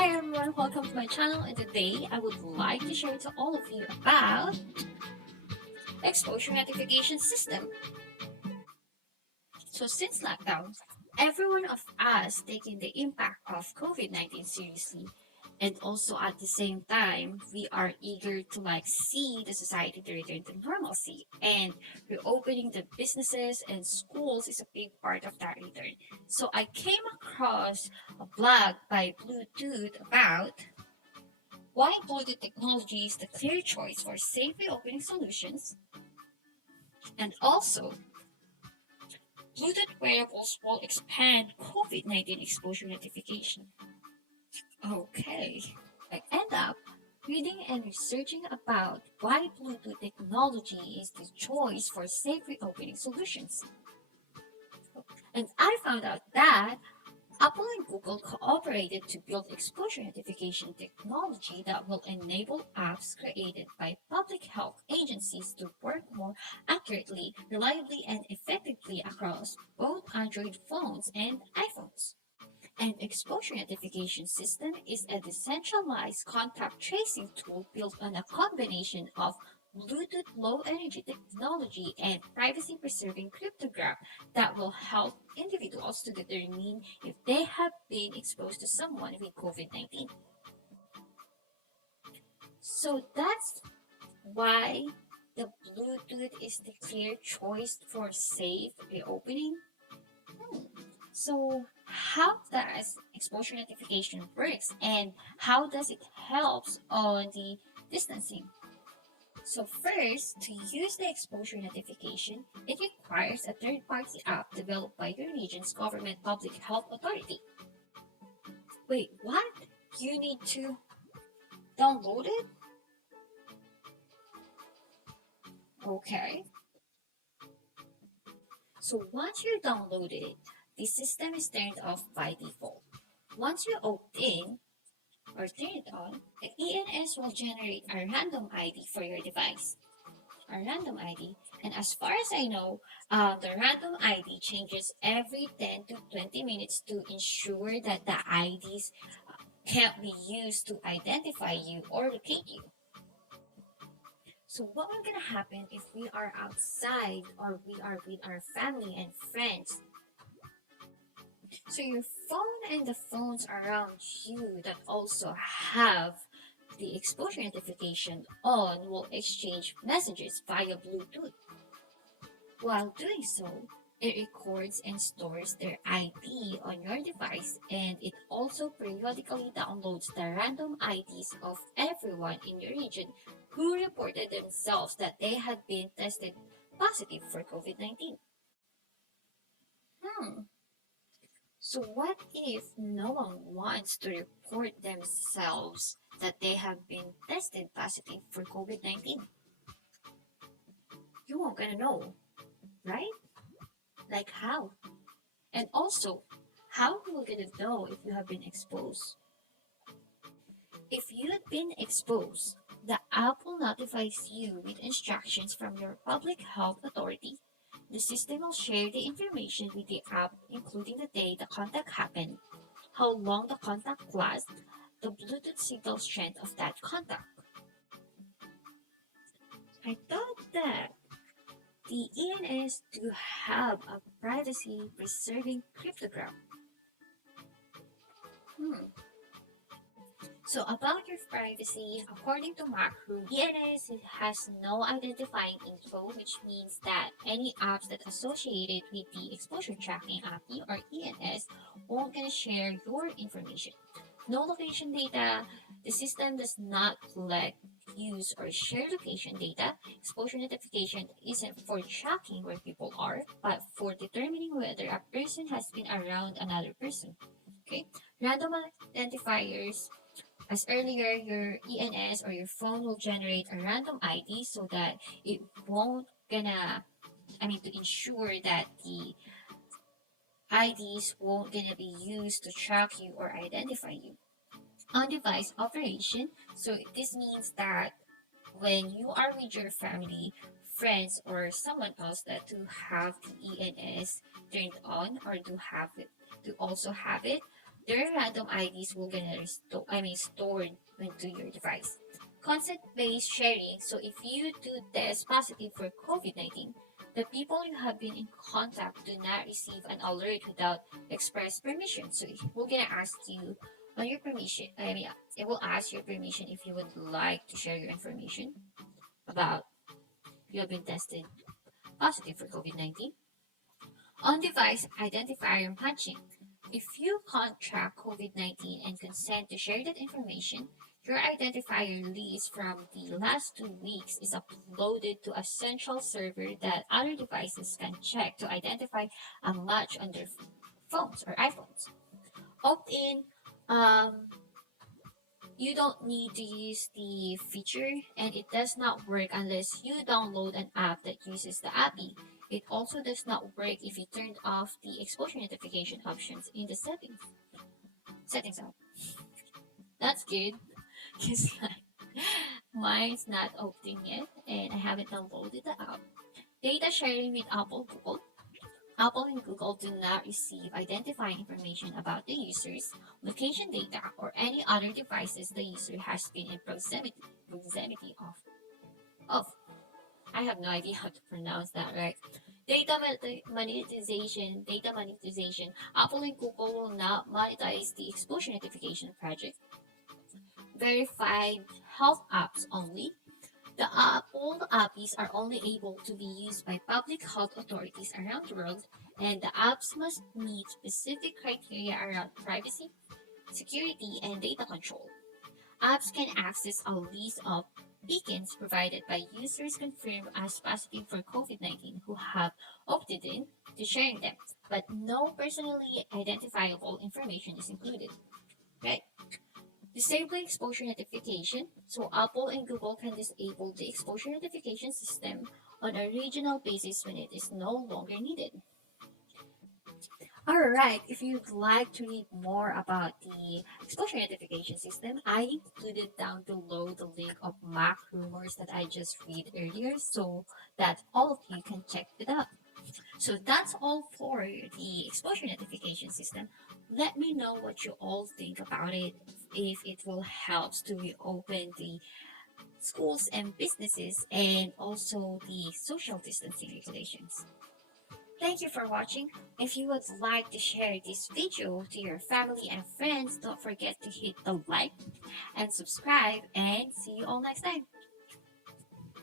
Hi everyone, welcome to my channel, and today I would like to share to all of you about exposure notification system. So since lockdown, every one of us taking the impact of COVID-19 seriously, and also at the same time we are eager to see the society to return to normalcy, and reopening the businesses and schools is a big part of that return. So I came across a blog by Bluetooth about why Bluetooth technology is the clear choice for safe reopening solutions, and also Bluetooth wearables will expand COVID-19 exposure notification. Okay, I end up reading and researching about why Bluetooth technology is the choice for safe reopening solutions. And I found out that Apple and Google cooperated to build exposure notification technology that will enable apps created by public health agencies to work more accurately, reliably, and effectively across both Android phones and iPhones. An exposure notification system is a decentralized contact tracing tool built on a combination of Bluetooth low energy technology and privacy preserving cryptograph that will help individuals to determine if they have been exposed to someone with COVID 19. So that's why the Bluetooth is the clear choice for safe reopening. So how does exposure notification works, and how does it helps on the distancing? So first, to use the exposure notification, it requires a third-party app developed by your region's government public health authority. Wait, what? You need to download it? Okay. So once you download it, the system is turned off by default. Once you opt in, or turn it on, the ENS will generate a random ID for your device. A random ID. And as far as I know, the random ID changes every 10 to 20 minutes to ensure that the IDs can't be used to identify you or locate you. So what will gonna happen if we are outside or we are with our family and friends? So your phone and the phones around you that also have the exposure notification on will exchange messages via Bluetooth. While doing so, it records and stores their ID on your device, and it also periodically downloads the random IDs of everyone in your region who reported themselves that they had been tested positive for COVID 19. Hmm. So what if no one wants to report themselves that they have been tested positive for COVID 19? You won't gonna know, right? Like how? And also, how you will gonna know if you have been exposed? If you have been exposed, the app will notify you with instructions from your public health authority. The system will share the information with the app, including the day the contact happened, how long the contact lasts, the Bluetooth signal strength of that contact. I thought that the ENS do have a privacy preserving cryptograph. Hmm. So about your privacy, according to Macro, ENS has no identifying info, which means that any apps that associated with the exposure tracking API or ENS won't gonna share your information. No location data. The system does not collect, use, or share location data. Exposure notification isn't for tracking where people are, but for determining whether a person has been around another person. Okay? Random identifiers. As earlier, your ENS or your phone will generate a random ID so that it won't gonna, to ensure that the IDs won't gonna be used to track you or identify you. On-device operation. So this means that when you are with your family, friends, or someone else that do have the ENS turned on or do also have it, Their random IDs will gonna stored into your device. Consent-based sharing. So if you do test positive for COVID-19, the people you have been in contact do not receive an alert without express permission. So it will gonna ask you on your permission. It will ask your permission if you would like to share your information about you have been tested positive for COVID-19. On-device identifier matching. If you contract COVID-19 and consent to share that information, your identifier list from the last 2 weeks is uploaded to a central server that other devices can check to identify a match on their phones or iPhones. Opt-in, um, you don't need to use the feature, and it does not work unless you download an app that uses the API. It also does not work if you turned off the exposure notification options in the settings app. That's good because mine's not opening yet and I haven't downloaded the app. Data sharing with Google. Apple and Google do not receive identifying information about the user's location data or any other devices the user has been in proximity of. I have no idea how to pronounce that right. Data monetization. Apple and Google will not monetize the exposure notification project. Verified health apps only. All the APIs are only able to be used by public health authorities around the world, and the apps must meet specific criteria around privacy, security, and data control. Apps can access a list of beacons provided by users confirmed as positive for COVID-19 who have opted in to sharing them, but no personally identifiable information is included. Right? Disabling exposure notification. So Apple and Google can disable the exposure notification system on a regional basis when it is no longer needed. Alright, if you'd like to read more about the exposure notification system, I included down below the link of Mac rumors that I just read earlier so that all of you can check it out. So that's all for the exposure notification system. Let me know what you all think about it, if it will help to reopen the schools and businesses and also the social distancing regulations. Thank you for watching. If you would like to share this video to your family and friends, don't forget to hit the like and subscribe and see you all next time.